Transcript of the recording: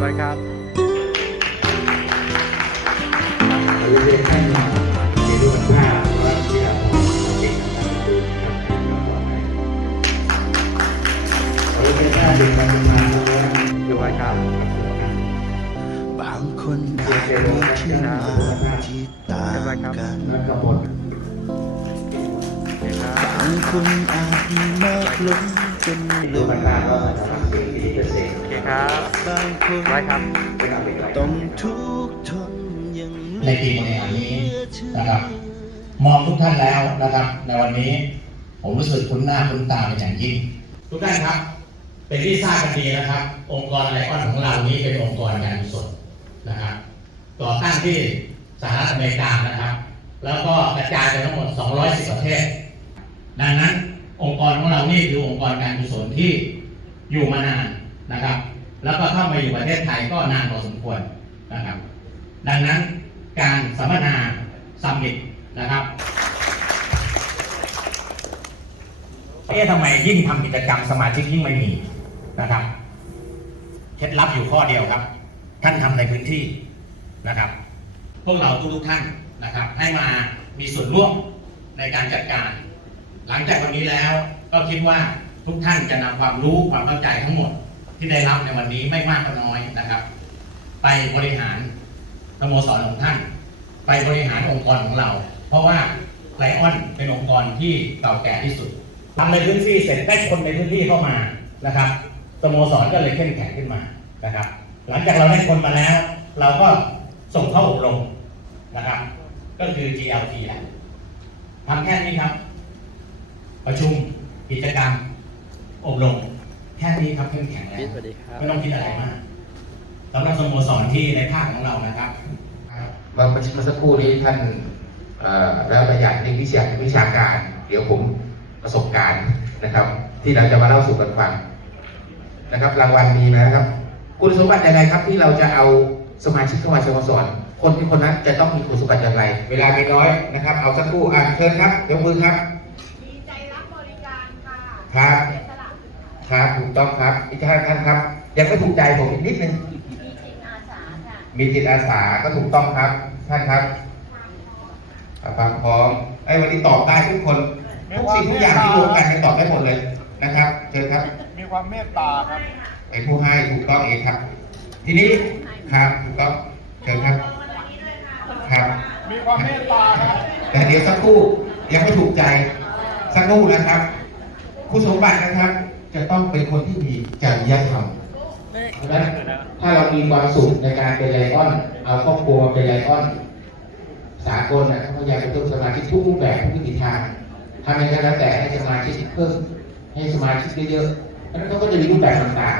ไว้ครับเราจะเรียนให้มาในรูปภาพว่าที่เราเก่งนะครับเราจะแค่เด็กมันมาแล้วว่าดูไว้ครับ บางคนอาจมีที่มาที่ต่างกัน ครับบางคนอาจมีมากล้นจนล้มันนมาก็ทำเสียงดีเปอร์เซ็นต์โอเคครับบางคนไว้ครับต้องทุกข์ทนยังในปีบริหารนี้นะครับ มองทุกท่านแล้วนะครับ ในวันนี้ผมรู้สึกคุ้นหน้าคุ้นตาเป็นอย่างยิ่ง ทุกท่านครับ เป็นที่ทราบกันดีนะครับ องค์กรไลออนของเรานี้เป็นองค์กรการกุศลนะครับก่อตั้งที่สหรัฐอเมริกานะครับ แล้วก็กระจายไปทั้งหมด 210 ประเทศ ดังนั้นองค์กรของเรานี่คือองค์กรการกุศลที่อยู่มานานนะครับ แล้วก็เข้ามาอยู่ประเทศไทยก็นานพอสมควรนะครับ ดังนั้นการสัมมนาซัมมิตนะครับเอ๊ะทำไมยิ่งทำกิจกรรมสมาชิกยิ่งไม่มีนะครับเคล็ดลับอยู่ข้อเดียวครับ ท่านทำในพื้นที่นะครับ พวกเราทุกท่านนะครับ ให้มามีส่วนร่วมในการจัดการ หลังจากวันนี้แล้วก็คิดว่าทุกท่านจะนำความรู้ความเข้าใจทั้งหมดที่ได้รับในวันนี้ไม่มากก็น้อยนะครับ ไปบริหารสโมสรของท่าน ไปบริหารองค์กรของเรา เพราะว่าไลออนเป็นองค์กรที่เก่าแก่ที่สุดทำในพื้นที่เสร็จได้คนในพื้นที่เข้ามานะครับสโมสรก็เลยเข้มแข็งขึ้นมานะครับ หลังจากเราได้คนมาแล้ว เราก็ส่งเข้าอบรมนะครับ ก็คือ GLT แหละทำแค่นี้ครับ ประชุมกิจกรรม อบรมแค่นี้ครับเข้มแข็งแล้วสวัสดีครับไม่ต้องคิดอะไรมากสำหรับสโมสรที่ในภาคของเรานะครับเมื่อเมื่อสักครู่นี้ท่านเอ่อแล้วประหยัดในวิชาวิชาการ เดี๋ยวผมประสบการณ์นะครับ ที่เราจะมาเล่าสู่กันฟังนะครับ รางวัลมีนะครับ คุณสมบัติอะไรครับที่เราจะเอาสมาชิกเข้ามาสโมสรคนที่คนนั้นจะต้องมีคุณสมบัติอย่างไร เวลาไม่น้อยนะครับ เอาสักครู่อะเชิญครับยกมือครับ มีใจรักบริการ ค่ะครับเสียสละครับถูกต้องครับ อีกท่านท่านครับ ยังไม่ถูกใจผมอีกนิดนึงมีจิตอาสาค่ะมีจิตอาสาก็ถูกต้องครับท่านครับความพร้อมไอ้วันนี้ตอบได้ทุกคนทุกสิ่งทุกอย่างที่รวมกันเนี่ยตอบได้หมดเลยนะครับเชิญครับ มีความเมตตาครับไอ้ผู้ให้ถูกต้องเองครับ ทีนี้ครับถูกต้องเชิญครับครับ มีความเมตตาครับแต่เดี๋ยวสักครู่ยังไม่ถูกใจสักครู่นะครับ คุณสมบัตินะครับ จะต้องเป็นคนที่มีจริยธรรมนะถ้าเรามีความสุขในการเป็นไลออน เอาครอบครัวมาเป็นไลออน สากลนะเขาพยายามกระตุ้นสมาชิกทุกรูปแบบทุกวิถีทางทำยังไงก็แล้วแต่ให้สมาชิกเพิ่มให้สมาชิกเยอะๆเพราะนั่นเขาก็จะมีรูปแบบต่าง